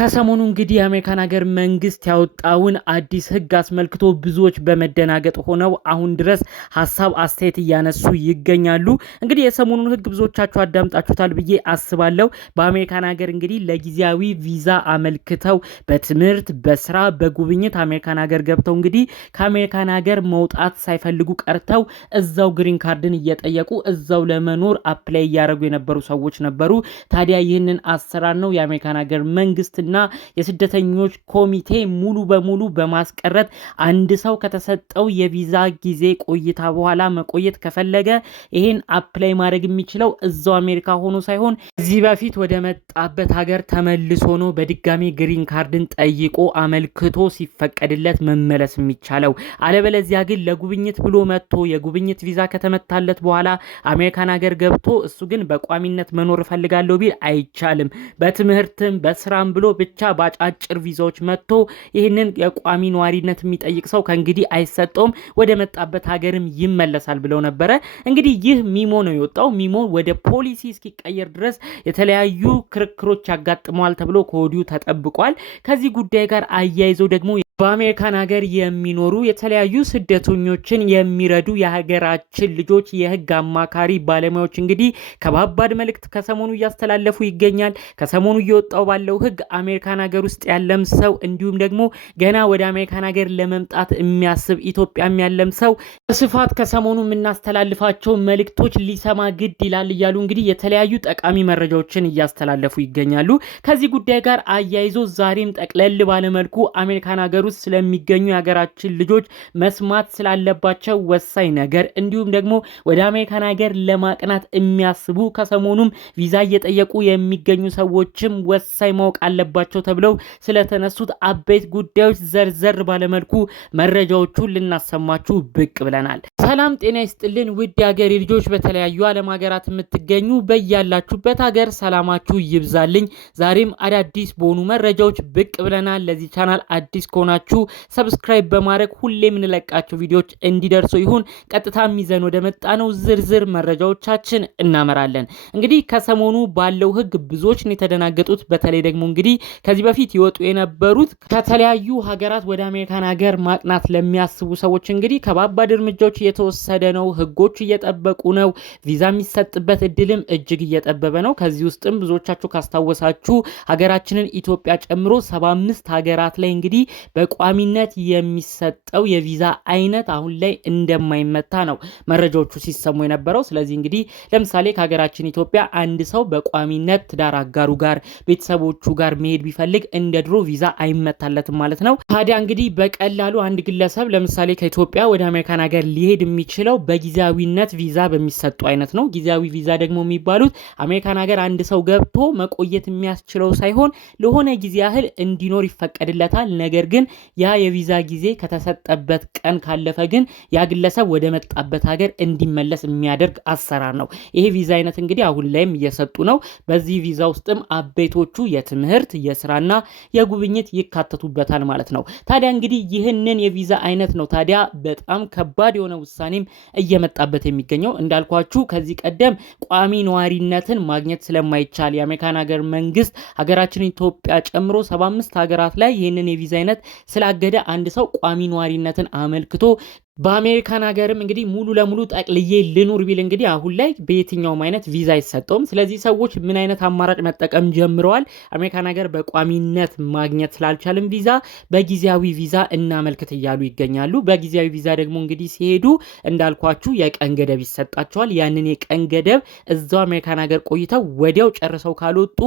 ከሰሞኑ እንግዲህ የአሜሪካን ሀገር መንግስት ያወጣውን አዲስ ህግ አስመልክቶ ብዙዎች በመደናገጥ ሆነው አሁን ድረስ ሀሳብ አስተያየት እያነሱ ይገኛሉ። እንግዲህ የሰሞኑን ህግ ብዙዎቻችሁ አዳምጣችሁታል ብዬ አስባለሁ። በአሜሪካን ሀገር እንግዲህ ለጊዜያዊ ቪዛ አመልክተው በትምህርት፣ በስራ፣ በጉብኝት አሜሪካን ሀገር ገብተው እንግዲህ ከአሜሪካን ሀገር መውጣት ሳይፈልጉ ቀርተው እዛው ግሪን ካርድን እየጠየቁ እዛው ለመኖር አፕላይ እያደረጉ የነበሩ ሰዎች ነበሩ። ታዲያ ይህንን አሰራር ነው የአሜሪካን ሀገር መንግስት እና የስደተኞች ኮሚቴ ሙሉ በሙሉ በማስቀረት አንድ ሰው ከተሰጠው የቪዛ ጊዜ ቆይታ በኋላ መቆየት ከፈለገ ይሄን አፕላይ ማድረግ የሚችለው እዛው አሜሪካ ሆኖ ሳይሆን እዚህ በፊት ወደ መጣበት ሀገር ተመልሶ ነው በድጋሚ ግሪን ካርድን ጠይቆ አመልክቶ ሲፈቀድለት መመለስ የሚቻለው። አለበለዚያ ግን ለጉብኝት ብሎ መጥቶ የጉብኝት ቪዛ ከተመታለት በኋላ አሜሪካን ሀገር ገብቶ እሱ ግን በቋሚነት መኖር እፈልጋለሁ ቢል አይቻልም። በትምህርትም በስራም ብሎ ብቻ ባጫጭር ቪዛዎች መጥቶ ይህንን የቋሚ ነዋሪነት የሚጠይቅ ሰው ከእንግዲህ አይሰጠውም፣ ወደ መጣበት ሀገርም ይመለሳል ብለው ነበረ። እንግዲህ ይህ ሚሞ ነው የወጣው። ሚሞ ወደ ፖሊሲ እስኪቀየር ድረስ የተለያዩ ክርክሮች ያጋጥመዋል ተብሎ ከወዲሁ ተጠብቋል። ከዚህ ጉዳይ ጋር አያይዘው ደግሞ በአሜሪካን ሀገር የሚኖሩ የተለያዩ ስደተኞችን የሚረዱ የሀገራችን ልጆች የህግ አማካሪ ባለሙያዎች እንግዲህ ከባባድ መልእክት ከሰሞኑ እያስተላለፉ ይገኛል። ከሰሞኑ እየወጣው ባለው ህግ አሜሪካን ሀገር ውስጥ ያለም ሰው እንዲሁም ደግሞ ገና ወደ አሜሪካን ሀገር ለመምጣት የሚያስብ ኢትዮጵያም ያለም ሰው በስፋት ከሰሞኑ የምናስተላልፋቸው መልእክቶች ሊሰማ ግድ ይላል እያሉ እንግዲህ የተለያዩ ጠቃሚ መረጃዎችን እያስተላለፉ ይገኛሉ። ከዚህ ጉዳይ ጋር አያይዞ ዛሬም ጠቅለል ባለመልኩ አሜሪካን ሀገር ስለሚገኙ የሀገራችን ልጆች መስማት ስላለባቸው ወሳኝ ነገር እንዲሁም ደግሞ ወደ አሜሪካን ሀገር ለማቅናት የሚያስቡ ከሰሞኑም ቪዛ እየጠየቁ የሚገኙ ሰዎችም ወሳኝ ማወቅ አለባቸው ተብለው ስለተነሱት አበይት ጉዳዮች ዘርዘር ባለመልኩ መረጃዎቹን ልናሰማችሁ ብቅ ብለናል። ሰላም ጤና ይስጥልን ውድ የሀገሬ ልጆች፣ በተለያዩ ዓለም ሀገራት የምትገኙ በያላችሁበት ሀገር ሰላማችሁ ይብዛልኝ። ዛሬም አዳዲስ በሆኑ መረጃዎች ብቅ ብለናል። ለዚህ ቻናል አዲስ ከሆናችሁ ሰብስክራይብ በማድረግ ሁሌ የምንለቃቸው ቪዲዮዎች እንዲደርሱ ይሁን። ቀጥታ ሚዘን ወደ መጣ ነው ዝርዝር መረጃዎቻችን እናመራለን። እንግዲህ ከሰሞኑ ባለው ህግ ብዙዎች ነው የተደናገጡት። በተለይ ደግሞ እንግዲህ ከዚህ በፊት ይወጡ የነበሩት ከተለያዩ ሀገራት ወደ አሜሪካን ሀገር ማቅናት ለሚያስቡ ሰዎች እንግዲህ ከባባድ እርምጃዎች እየተወሰደ ነው። ህጎች እየጠበቁ ነው። ቪዛ የሚሰጥበት እድልም እጅግ እየጠበበ ነው። ከዚህ ውስጥም ብዙዎቻችሁ ካስታወሳችሁ ሀገራችንን ኢትዮጵያ ጨምሮ 75 ሀገራት ላይ እንግዲህ በቋሚነት የሚሰጠው የቪዛ አይነት አሁን ላይ እንደማይመታ ነው መረጃዎቹ ሲሰሙ የነበረው። ስለዚህ እንግዲህ ለምሳሌ ከሀገራችን ኢትዮጵያ አንድ ሰው በቋሚነት ትዳር አጋሩ ጋር ቤተሰቦቹ ጋር መሄድ ቢፈልግ እንደ ድሮ ቪዛ አይመታለትም ማለት ነው። ታዲያ እንግዲህ በቀላሉ አንድ ግለሰብ ለምሳሌ ከኢትዮጵያ ወደ አሜሪካን ሀገር ሊሄድ የሚችለው በጊዜያዊነት ቪዛ በሚሰጡ አይነት ነው። ጊዜያዊ ቪዛ ደግሞ የሚባሉት አሜሪካን ሀገር አንድ ሰው ገብቶ መቆየት የሚያስችለው ሳይሆን ለሆነ ጊዜ ያህል እንዲኖር ይፈቀድለታል። ነገር ግን ያ የቪዛ ጊዜ ከተሰጠበት ቀን ካለፈ ግን ያ ግለሰብ ወደ መጣበት ሀገር እንዲመለስ የሚያደርግ አሰራር ነው። ይሄ ቪዛ አይነት እንግዲህ አሁን ላይም እየሰጡ ነው። በዚህ ቪዛ ውስጥም አበይቶቹ የትምህርት፣ የስራና የጉብኝት ይካተቱበታል ማለት ነው። ታዲያ እንግዲህ ይህንን የቪዛ አይነት ነው ታዲያ በጣም ከባድ የሆነ ውሳኔም እየመጣበት የሚገኘው። እንዳልኳችሁ ከዚህ ቀደም ቋሚ ነዋሪነትን ማግኘት ስለማይቻል የአሜሪካን ሀገር መንግስት ሀገራችን ኢትዮጵያ ጨምሮ 75 ሀገራት ላይ ይህንን የቪዛ አይነት ስላገደ አንድ ሰው ቋሚ ነዋሪነትን አመልክቶ በአሜሪካን ሀገርም እንግዲህ ሙሉ ለሙሉ ጠቅልዬ ልኑር ቢል እንግዲህ አሁን ላይ በየትኛውም አይነት ቪዛ አይሰጠውም። ስለዚህ ሰዎች ምን አይነት አማራጭ መጠቀም ጀምረዋል? አሜሪካን ሀገር በቋሚነት ማግኘት ስላልቻልም ቪዛ በጊዜያዊ ቪዛ እናመልክት እያሉ ይገኛሉ። በጊዜያዊ ቪዛ ደግሞ እንግዲህ ሲሄዱ እንዳልኳችሁ የቀን ገደብ ይሰጣቸዋል። ያንን የቀን ገደብ እዛው አሜሪካን ሀገር ቆይተው ወዲያው ጨርሰው ካልወጡ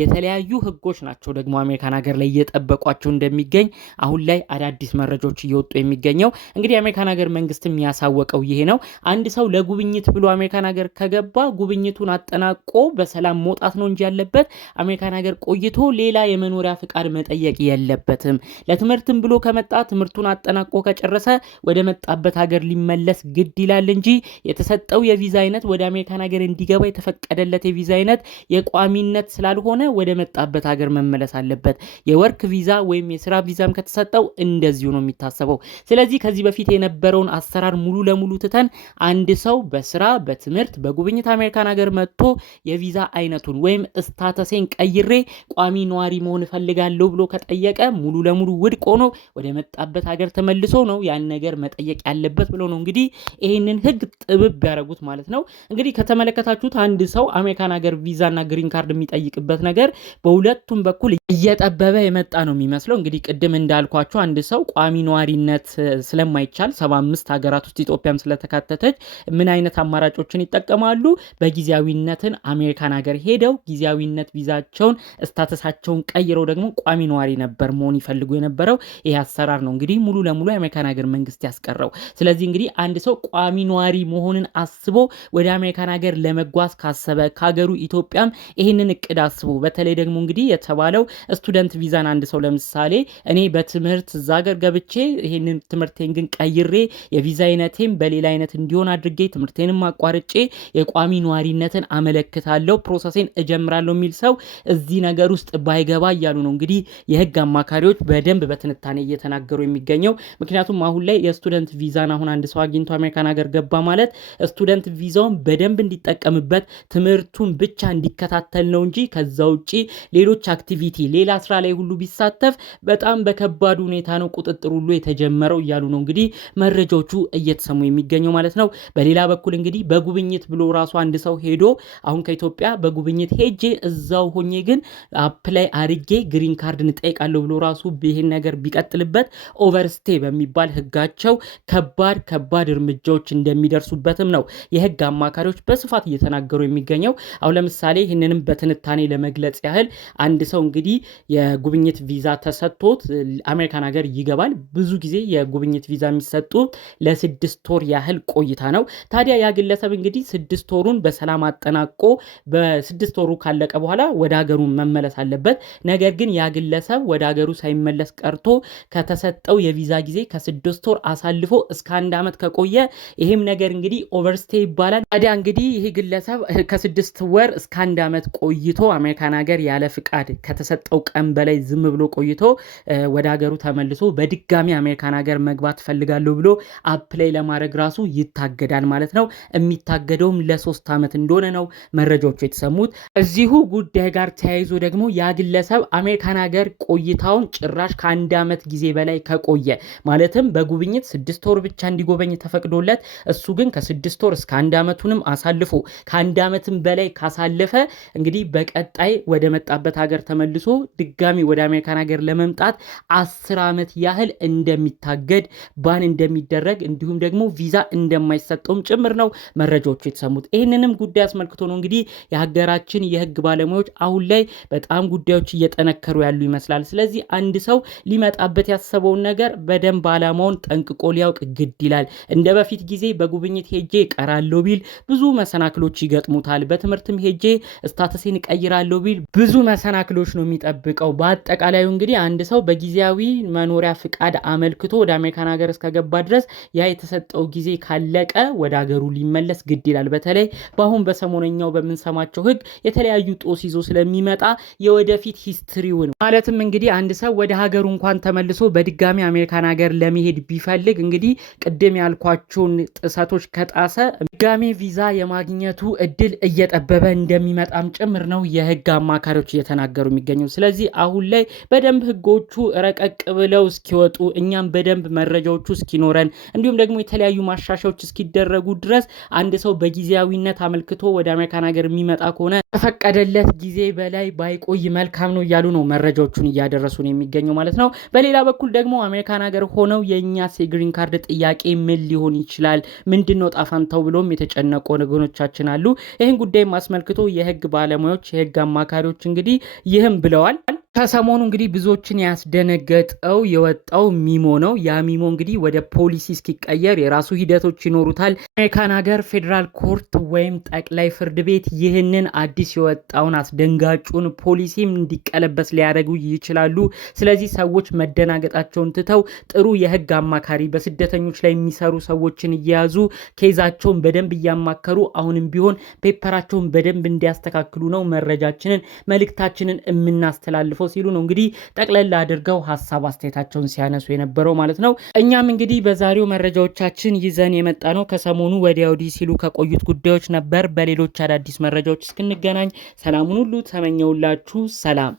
የተለያዩ ህጎች ናቸው ደግሞ አሜሪካን ሀገር ላይ እየጠበቋቸው እንደሚገኝ አሁን ላይ አዳዲስ መረጃዎች እየወጡ የሚገኘው። እንግዲህ አሜሪካን ሀገር መንግስትም ያሳወቀው ይሄ ነው። አንድ ሰው ለጉብኝት ብሎ አሜሪካን ሀገር ከገባ ጉብኝቱን አጠናቆ በሰላም መውጣት ነው እንጂ ያለበት አሜሪካን ሀገር ቆይቶ ሌላ የመኖሪያ ፍቃድ መጠየቅ የለበትም። ለትምህርትም ብሎ ከመጣ ትምህርቱን አጠናቆ ከጨረሰ ወደ መጣበት ሀገር ሊመለስ ግድ ይላል እንጂ የተሰጠው የቪዛ አይነት ወደ አሜሪካን ሀገር እንዲገባ የተፈቀደለት የቪዛ አይነት የቋሚነት ስላልሆነ ወደ መጣበት ሀገር መመለስ አለበት። የወርክ ቪዛ ወይም የስራ ቪዛም ከተሰጠው እንደዚሁ ነው የሚታሰበው። ስለዚህ ከዚህ በፊት የነበረው የነበረውን አሰራር ሙሉ ለሙሉ ትተን አንድ ሰው በስራ በትምህርት በጉብኝት አሜሪካን ሀገር መጥቶ የቪዛ አይነቱን ወይም ስታተሴን ቀይሬ ቋሚ ነዋሪ መሆን እፈልጋለሁ ብሎ ከጠየቀ ሙሉ ለሙሉ ውድቅ ሆኖ ወደ መጣበት ሀገር ተመልሶ ነው ያን ነገር መጠየቅ ያለበት ብሎ ነው እንግዲህ ይህንን ህግ ጥብብ ያደረጉት ማለት ነው። እንግዲህ ከተመለከታችሁት አንድ ሰው አሜሪካን ሀገር ቪዛና ግሪን ካርድ የሚጠይቅበት ነገር በሁለቱም በኩል እየጠበበ የመጣ ነው የሚመስለው። እንግዲህ ቅድም እንዳልኳችሁ አንድ ሰው ቋሚ ነዋሪነት ስለማይቻል 75 ሀገራት ውስጥ ኢትዮጵያም ስለተካተተች ምን አይነት አማራጮችን ይጠቀማሉ? በጊዜያዊነትን አሜሪካን ሀገር ሄደው ጊዜያዊነት ቪዛቸውን ስታተሳቸውን ቀይረው ደግሞ ቋሚ ነዋሪ ነበር መሆን ይፈልጉ የነበረው። ይህ አሰራር ነው እንግዲህ ሙሉ ለሙሉ የአሜሪካን ሀገር መንግስት ያስቀረው። ስለዚህ እንግዲህ አንድ ሰው ቋሚ ነዋሪ መሆንን አስቦ ወደ አሜሪካን ሀገር ለመጓዝ ካሰበ ከሀገሩ ኢትዮጵያም ይህንን እቅድ አስቦ በተለይ ደግሞ እንግዲህ የተባለው ስቱደንት ቪዛን አንድ ሰው ለምሳሌ እኔ በትምህርት እዛ ሀገር ገብቼ ይህንን ትምህርቴን ግን ቀይሬ የቪዛ አይነቴም በሌላ አይነት እንዲሆን አድርጌ ትምህርቴንም አቋርጬ የቋሚ ነዋሪነትን አመለክታለሁ ፕሮሰሴን እጀምራለሁ የሚል ሰው እዚህ ነገር ውስጥ ባይገባ እያሉ ነው እንግዲህ የህግ አማካሪዎች በደንብ በትንታኔ እየተናገሩ የሚገኘው። ምክንያቱም አሁን ላይ የስቱደንት ቪዛን አሁን አንድ ሰው አግኝቶ አሜሪካን ሀገር ገባ ማለት ስቱደንት ቪዛውን በደንብ እንዲጠቀምበት ትምህርቱን ብቻ እንዲከታተል ነው እንጂ ከዛ ውጪ ሌሎች አክቲቪቲ ሌላ ስራ ላይ ሁሉ ቢሳተፍ በጣም በከባድ ሁኔታ ነው ቁጥጥር ሁሉ የተጀመረው እያሉ ነው እንግዲህ መረጃዎቹ እየተሰሙ የሚገኘው ማለት ነው። በሌላ በኩል እንግዲህ በጉብኝት ብሎ ራሱ አንድ ሰው ሄዶ አሁን ከኢትዮጵያ በጉብኝት ሄጄ እዛው ሆኜ ግን አፕላይ አርጌ ግሪን ካርድ እንጠይቃለሁ ብሎ ራሱ ይሄን ነገር ቢቀጥልበት ኦቨርስቴ በሚባል ህጋቸው ከባድ እርምጃዎች እንደሚደርሱበትም ነው የህግ አማካሪዎች በስፋት እየተናገሩ የሚገኘው። አሁን ለምሳሌ ይህንንም በትንታኔ ለመግለጽ ያህል አንድ ሰው እንግዲህ የጉብኝት ቪዛ ተሰጥቶት አሜሪካን ሀገር ይገባል። ብዙ ጊዜ የጉብኝት ቪዛ የሚሰጡ ለ6 ወር ያህል ቆይታ ነው። ታዲያ ያ ግለሰብ እንግዲህ 6 ወሩን በሰላም አጠናቆ በ6 ወሩ ካለቀ በኋላ ወደ ሀገሩ መመለስ አለበት። ነገር ግን ያ ግለሰብ ወደ ሀገሩ ሳይመለስ ቀርቶ ከተሰጠው የቪዛ ጊዜ ከ6 ወር አሳልፎ እስከ 1 ዓመት ከቆየ ይሄም ነገር እንግዲህ ኦቨርስቴ ይባላል። ታዲያ እንግዲህ ይህ ግለሰብ ከ6 ወር እስከ 1 ዓመት ቆይቶ አሜሪካን ሀገር ያለ ፍቃድ ከተሰጠው ቀን በላይ ዝም ብሎ ቆይቶ ወደ ሀገሩ ተመልሶ በድጋሚ አሜሪካን ሀገር መግባት ፈልጋለሁ ብሎ አፕላይ ለማድረግ ራሱ ይታገዳል ማለት ነው። የሚታገደውም ለ3 ዓመት እንደሆነ ነው መረጃዎቹ የተሰሙት። እዚሁ ጉዳይ ጋር ተያይዞ ደግሞ ያ ግለሰብ አሜሪካን ሀገር ቆይታውን ጭራሽ ከ1 ዓመት ጊዜ በላይ ከቆየ ማለትም በጉብኝት 6 ወር ብቻ እንዲጎበኝ ተፈቅዶለት እሱ ግን ከ6 ወር እስከ 1 ዓመቱንም አሳልፎ ከ1 ዓመትም በላይ ካሳለፈ እንግዲህ በቀጣይ ወደ መጣበት ሀገር ተመልሶ ድጋሚ ወደ አሜሪካን ሀገር ለመምጣት 10 ዓመት ያህል እንደሚታገድ ባን እንደሚደረግ እንዲሁም ደግሞ ቪዛ እንደማይሰጠውም ጭምር ነው መረጃዎቹ የተሰሙት። ይህንንም ጉዳይ አስመልክቶ ነው እንግዲህ የሀገራችን የህግ ባለሙያዎች አሁን ላይ በጣም ጉዳዮች እየጠነከሩ ያሉ ይመስላል። ስለዚህ አንድ ሰው ሊመጣበት ያሰበውን ነገር በደንብ አላማውን ጠንቅቆ ሊያውቅ ግድ ይላል። እንደ በፊት ጊዜ በጉብኝት ሄጄ እቀራለሁ ቢል ብዙ መሰናክሎች ይገጥሙታል። በትምህርትም ሄጄ ስታተሴን እቀይራለሁ ቢል ብዙ መሰናክሎች ነው የሚጠብቀው። በአጠቃላዩ እንግዲህ አንድ ሰው በጊዜያዊ መኖሪያ ፍቃድ አመልክቶ ወደ አሜሪካን ሀገር እስከገባ ድረስ ያ የተሰጠው ጊዜ ካለቀ ወደ ሀገሩ ሊመለስ ግድ ይላል። በተለይ በአሁን በሰሞነኛው በምንሰማቸው ህግ የተለያዩ ጦስ ይዞ ስለሚመጣ የወደፊት ሂስትሪውን ማለትም እንግዲህ አንድ ሰው ወደ ሀገሩ እንኳን ተመልሶ በድጋሚ አሜሪካን ሀገር ለመሄድ ቢፈልግ እንግዲህ ቅድም ያልኳቸውን ጥሰቶች ከጣሰ ድጋሚ ቪዛ የማግኘቱ እድል እየጠበበ እንደሚመጣም ጭምር ነው የህግ አማካሪዎች እየተናገሩ የሚገኙ። ስለዚህ አሁን ላይ በደንብ ህጎቹ ረቀቅ ብለው እስኪወጡ እኛም በደንብ መረጃዎቹ እስኪኖረን እንዲሁም ደግሞ የተለያዩ ማሻሻዎች እስኪደረጉ ድረስ አንድ ሰው በጊዜያዊነት አመልክቶ ወደ አሜሪካን ሀገር የሚመጣ ከሆነ ከፈቀደለት ጊዜ በላይ ባይቆይ መልካም ነው እያሉ ነው መረጃዎቹን እያደረሱን የሚገኘው ማለት ነው። በሌላ በኩል ደግሞ አሜሪካን ሀገር ሆነው የእኛስ የግሪን ካርድ ጥያቄ ምን ሊሆን ይችላል፣ ምንድነው ጣፋንታው ብሎም የተጨነቁ ወገኖቻችን አሉ። ይህን ጉዳይ አስመልክቶ የህግ ባለሙያዎች የህግ አማካሪዎች እንግዲህ ይህም ብለዋል። ከሰሞኑ እንግዲህ ብዙዎችን ያስደነገጠው የወጣው ሚሞ ነው። ያ ሚሞ እንግዲህ ወደ ፖሊሲ እስኪቀየር የራሱ ሂደቶች ይኖሩታል። አሜሪካን ሀገር ፌዴራል ኮርት ወይም ጠቅላይ ፍርድ ቤት ይህንን አዲስ አዲስ የወጣውን አስደንጋጩን ፖሊሲም እንዲቀለበስ ሊያደርጉ ይችላሉ። ስለዚህ ሰዎች መደናገጣቸውን ትተው ጥሩ የህግ አማካሪ በስደተኞች ላይ የሚሰሩ ሰዎችን እየያዙ ኬዛቸውን በደንብ እያማከሩ አሁንም ቢሆን ፔፐራቸውን በደንብ እንዲያስተካክሉ ነው መረጃችንን መልእክታችንን የምናስተላልፈው ሲሉ ነው እንግዲህ ጠቅለል አድርገው ሀሳብ አስተያየታቸውን ሲያነሱ የነበረው ማለት ነው። እኛም እንግዲህ በዛሬው መረጃዎቻችን ይዘን የመጣ ነው ከሰሞኑ ወዲያ ወዲህ ሲሉ ከቆዩት ጉዳዮች ነበር። በሌሎች አዳዲስ መረጃዎች እስክንገናኝ ሰላሙን ሁሉ ተመኘውላችሁ። ሰላም